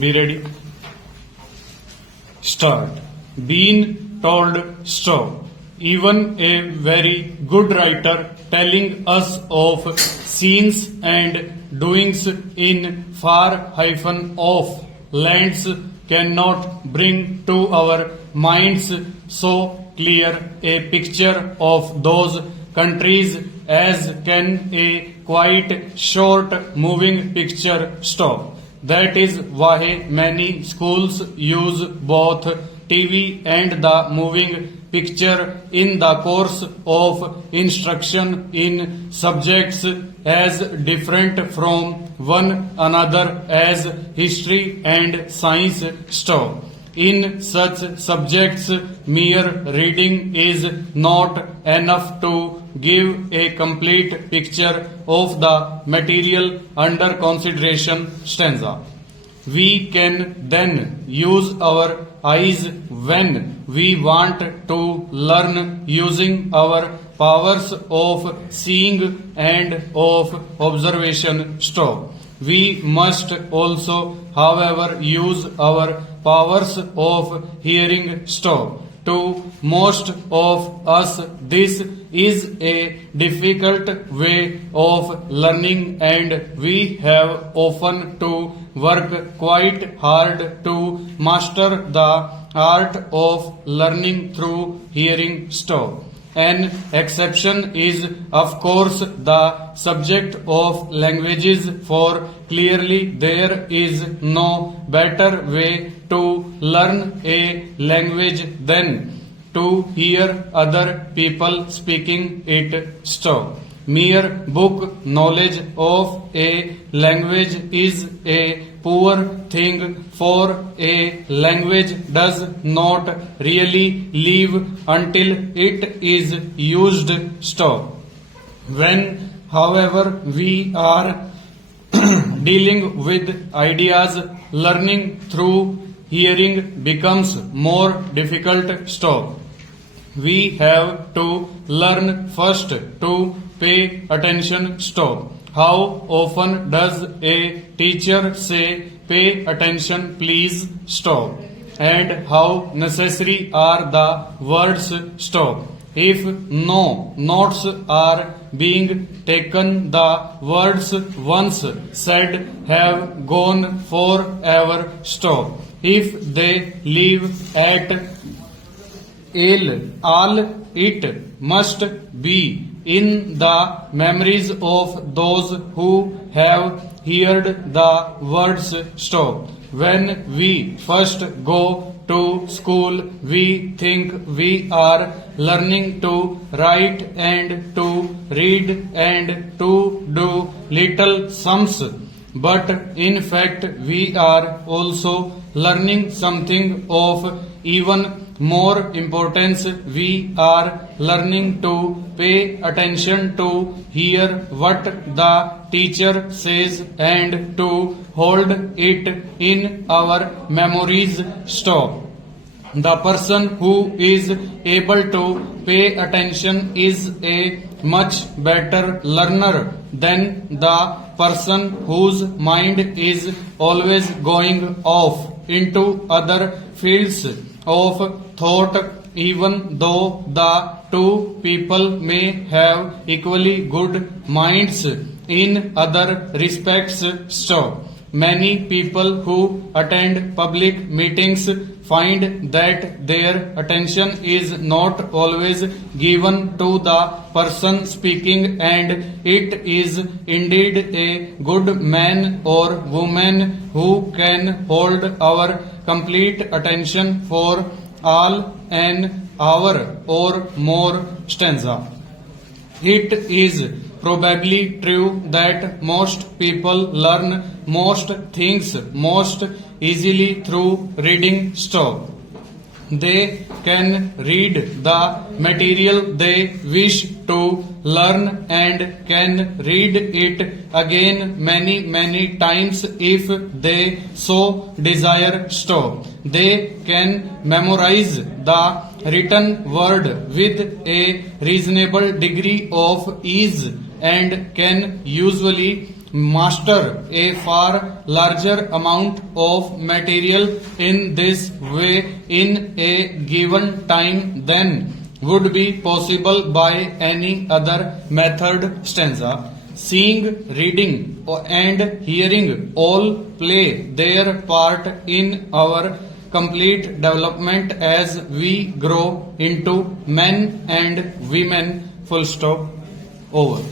Be ready. Start. Been told stop. Even a very good writer telling us of scenes and doings in far-off lands cannot bring to our minds so clear a picture of those countries as can a quite short moving picture stop. That is why many schools use both TV and the moving picture in the course of instruction in subjects as different from one another as history and science stop. In such subjects, mere reading is not enough to give a complete picture of the material under consideration stanza. We can then use our eyes when we want to learn using our powers of seeing and of observation stop. We must also, however, use our powers of hearing stop. To most of us, this is a difficult way of learning, and we have often to work quite hard to master the art of learning through hearing stop. An exception is, of course, the subject of languages, for clearly there is no better way to learn a language than to hear other people speaking it stop. Mere book knowledge of a language is a poor thing, for a language does not really live until it is used stop. When, however, we are dealing with ideas, learning through hearing becomes more difficult stop. We have to learn first to pay attention stop. How often does a teacher say, "Pay attention, please stop"? And how necessary are the words stop? If no notes are being taken, the words once said have gone forever stop. If they leave at all, it must be in the memories of those who have heard the words stop. When we first go to school, we think we are learning to write and to read and to do little sums. But in fact, we are also learning something of even more importance. We are learning to pay attention to hear what the teacher says and to hold it in our memories stop. The person who is able to pay attention is a much better learner than the person whose mind is always going off into other fields of thought, even though the two people may have equally good minds in other respects stop. Many people who attend public meetings find that their attention is not always given to the person speaking, and it is indeed a good man or woman who can hold our complete attention for all an hour or more stanza. It is probably true that most people learn most things most easily through reading stop. They can read the material they wish to learn and can read it again many times if they so desire stop. They can memorize the written word with a reasonable degree of ease and can usually master a far larger amount of material in this way in a given time than would be possible by any other method. Stanza. Seeing, reading, and hearing all play their part in our complete development as we grow into men and women. Full stop. Over.